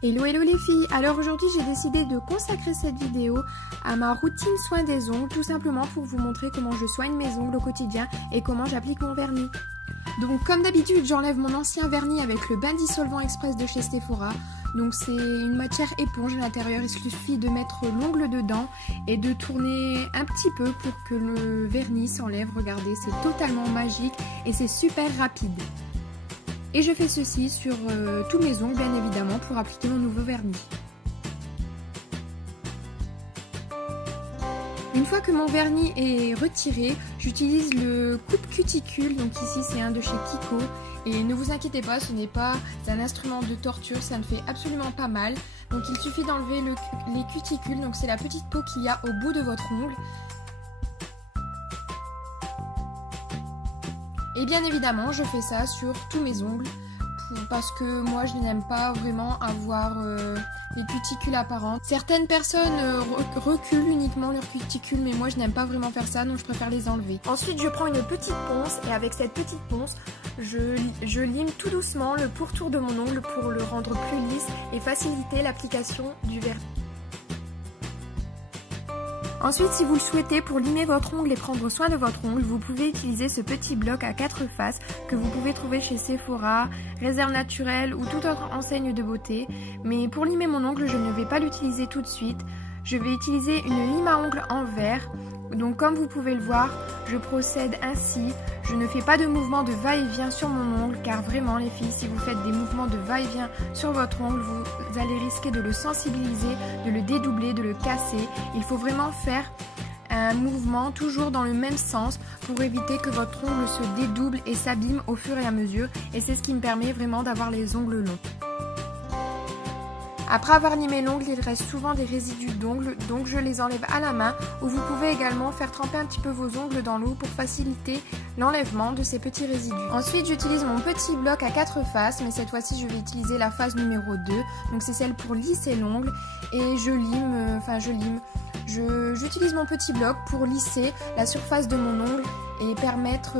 Hello les filles, alors aujourd'hui j'ai décidé de consacrer cette vidéo à ma routine soin des ongles, tout simplement pour vous montrer comment je soigne mes ongles au quotidien et comment j'applique mon vernis. Donc comme d'habitude j'enlève mon ancien vernis avec le bain dissolvant express de chez Sephora. Donc c'est une matière éponge à l'intérieur, il suffit de mettre l'ongle dedans et de tourner un petit peu pour que le vernis s'enlève. Regardez, c'est totalement magique et c'est super rapide. Et je fais ceci sur tous mes ongles bien évidemment pour appliquer mon nouveau vernis. Une fois que mon vernis est retiré, j'utilise le coupe-cuticule, donc ici c'est un de chez Kiko. Et ne vous inquiétez pas, ce n'est pas un instrument de torture, ça ne fait absolument pas mal. Donc il suffit d'enlever les cuticules, donc c'est la petite peau qu'il y a au bout de votre ongle. Et bien évidemment, je fais ça sur tous mes ongles parce que moi je n'aime pas vraiment avoir les cuticules apparentes. Certaines personnes reculent uniquement leurs cuticules, mais moi je n'aime pas vraiment faire ça, donc je préfère les enlever. Ensuite, je prends une petite ponce et avec cette petite ponce, je lime tout doucement le pourtour de mon ongle pour le rendre plus lisse et faciliter l'application du vernis. Ensuite, si vous le souhaitez, pour limer votre ongle et prendre soin de votre ongle, vous pouvez utiliser ce petit bloc à 4 faces que vous pouvez trouver chez Sephora, Réserve Naturelle ou toute autre enseigne de beauté. Mais pour limer mon ongle, je ne vais pas l'utiliser tout de suite. Je vais utiliser une lime à ongles en verre. Donc comme vous pouvez le voir, je procède ainsi. Je ne fais pas de mouvement de va-et-vient sur mon ongle car vraiment les filles, si vous faites des mouvements de va-et-vient sur votre ongle, vous allez risquer de le sensibiliser, de le dédoubler, de le casser. Il faut vraiment faire un mouvement toujours dans le même sens pour éviter que votre ongle se dédouble et s'abîme au fur et à mesure. Et c'est ce qui me permet vraiment d'avoir les ongles longs. Après avoir limé l'ongle, il reste souvent des résidus d'ongles, donc je les enlève à la main ou vous pouvez également faire tremper un petit peu vos ongles dans l'eau pour faciliter l'enlèvement de ces petits résidus. Ensuite, j'utilise mon petit bloc à 4 faces, mais cette fois-ci je vais utiliser la phase numéro 2, donc c'est celle pour lisser l'ongle et j'utilise mon petit bloc pour lisser la surface de mon ongle et permettre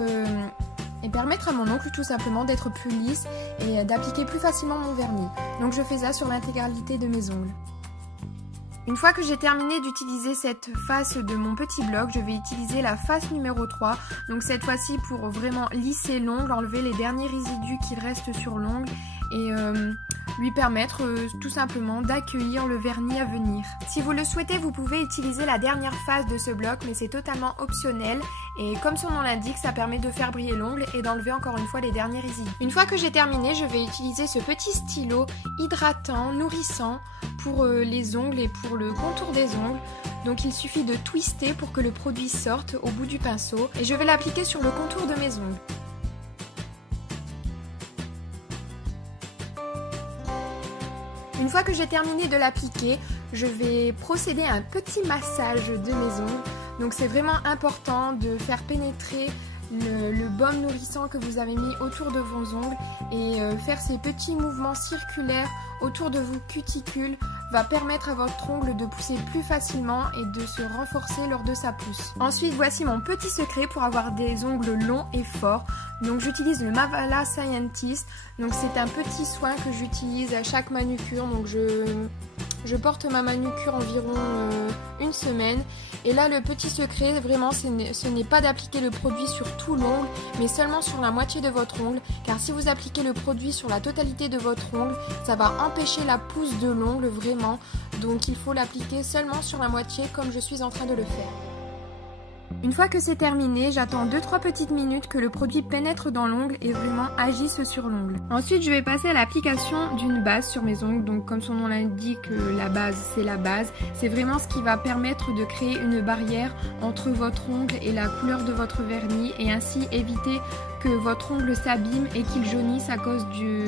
à mon ongle tout simplement d'être plus lisse et d'appliquer plus facilement mon vernis. Donc je fais ça sur l'intégralité de mes ongles. Une fois que j'ai terminé d'utiliser cette face de mon petit bloc, je vais utiliser la face numéro 3. Donc cette fois-ci pour vraiment lisser l'ongle, enlever les derniers résidus qui restent sur l'ongle et lui permettre tout simplement d'accueillir le vernis à venir. Si vous le souhaitez, vous pouvez utiliser la dernière phase de ce bloc, mais c'est totalement optionnel. Et comme son nom l'indique, ça permet de faire briller l'ongle et d'enlever encore une fois les derniers résidus. Une fois que j'ai terminé, je vais utiliser ce petit stylo hydratant, nourrissant pour les ongles et pour le contour des ongles. Donc il suffit de twister pour que le produit sorte au bout du pinceau et je vais l'appliquer sur le contour de mes ongles. Une fois que j'ai terminé de l'appliquer, je vais procéder à un petit massage de mes ongles. Donc c'est vraiment important de faire pénétrer le baume nourrissant que vous avez mis autour de vos ongles et faire ces petits mouvements circulaires autour de vos cuticules va permettre à votre ongle de pousser plus facilement et de se renforcer lors de sa pousse. Ensuite, voici mon petit secret pour avoir des ongles longs et forts. Donc j'utilise le Mavala Scientist. Donc c'est un petit soin que j'utilise à chaque manucure. Donc je porte ma manucure environ une semaine. Et là, le petit secret, vraiment, ce n'est pas d'appliquer le produit sur tout l'ongle, mais seulement sur la moitié de votre ongle. Car si vous appliquez le produit sur la totalité de votre ongle, ça va empêcher la pousse de l'ongle, vraiment. Donc il faut l'appliquer seulement sur la moitié, comme je suis en train de le faire. Une fois que c'est terminé, j'attends 2-3 petites minutes que le produit pénètre dans l'ongle et vraiment agisse sur l'ongle. Ensuite, je vais passer à l'application d'une base sur mes ongles. Donc comme son nom l'indique, la base, c'est la base. C'est vraiment ce qui va permettre de créer une barrière entre votre ongle et la couleur de votre vernis et ainsi éviter que votre ongle s'abîme et qu'il jaunisse à cause du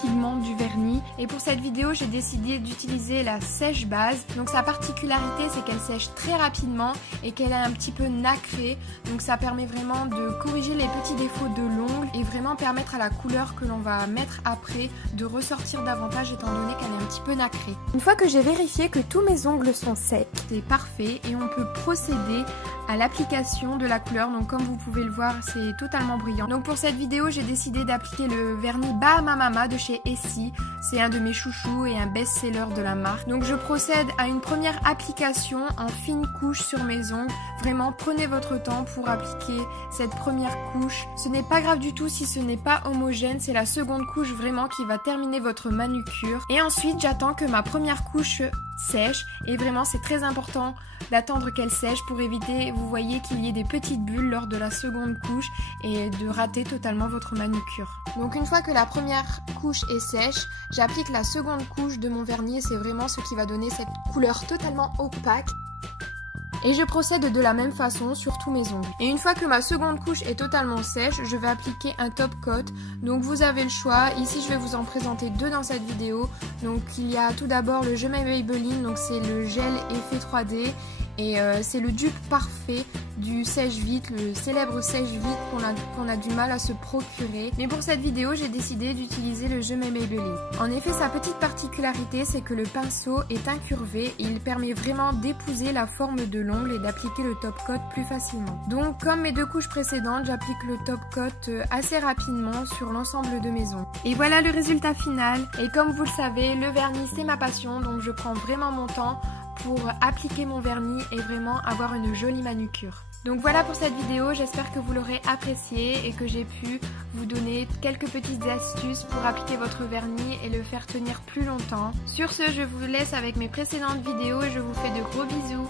pigment du vernis. Et pour cette vidéo, j'ai décidé d'utiliser la sèche base. Donc sa particularité, c'est qu'elle sèche très rapidement et qu'elle est un petit peu nacrée. Donc ça permet vraiment de corriger les petits défauts de l'ongle et vraiment permettre à la couleur que l'on va mettre après de ressortir davantage étant donné qu'elle est un petit peu nacrée. Une fois que j'ai vérifié que tous mes ongles sont secs, c'est parfait et on peut procéder à l'application de la couleur. Donc comme vous pouvez le voir, c'est totalement brillant. Donc pour cette vidéo, j'ai décidé d'appliquer le vernis Bahama Mama de chez Essie. C'est un de mes chouchous et un best-seller de la marque. Donc je procède à une première application en fine couche sur mes ongles. Vraiment, prenez votre temps pour appliquer cette première couche. Ce n'est pas grave du tout si ce n'est pas homogène. C'est la seconde couche vraiment qui va terminer votre manucure. Et ensuite, j'attends que ma première couche sèche. Et vraiment, c'est très important d'attendre qu'elle sèche pour éviter, vous voyez, qu'il y ait des petites bulles lors de la seconde couche et de rater totalement votre manucure. Donc une fois que la première couche est sèche, j'applique la seconde couche de mon vernis. C'est vraiment ce qui va donner cette couleur totalement opaque. Et je procède de la même façon sur tous mes ongles. Et une fois que ma seconde couche est totalement sèche, je vais appliquer un top coat. Donc vous avez le choix. Ici, je vais vous en présenter deux dans cette vidéo. Donc il y a tout d'abord le Je m'aime Maybelline. Donc c'est le gel effet 3D. Et c'est le dupe parfait du sèche-vite, le célèbre sèche-vite qu'on a du mal à se procurer. Mais pour cette vidéo, j'ai décidé d'utiliser le Je m'aime Maybelline. En effet, sa petite particularité, c'est que le pinceau est incurvé et il permet vraiment d'épouser la forme de l'ongle et d'appliquer le top coat plus facilement. Donc, comme mes deux couches précédentes, j'applique le top coat assez rapidement sur l'ensemble de mes ongles. Et voilà le résultat final. Et comme vous le savez, le vernis, c'est ma passion, donc je prends vraiment mon temps pour appliquer mon vernis et vraiment avoir une jolie manucure. Donc voilà pour cette vidéo, j'espère que vous l'aurez appréciée et que j'ai pu vous donner quelques petites astuces pour appliquer votre vernis et le faire tenir plus longtemps. Sur ce, je vous laisse avec mes précédentes vidéos et je vous fais de gros bisous.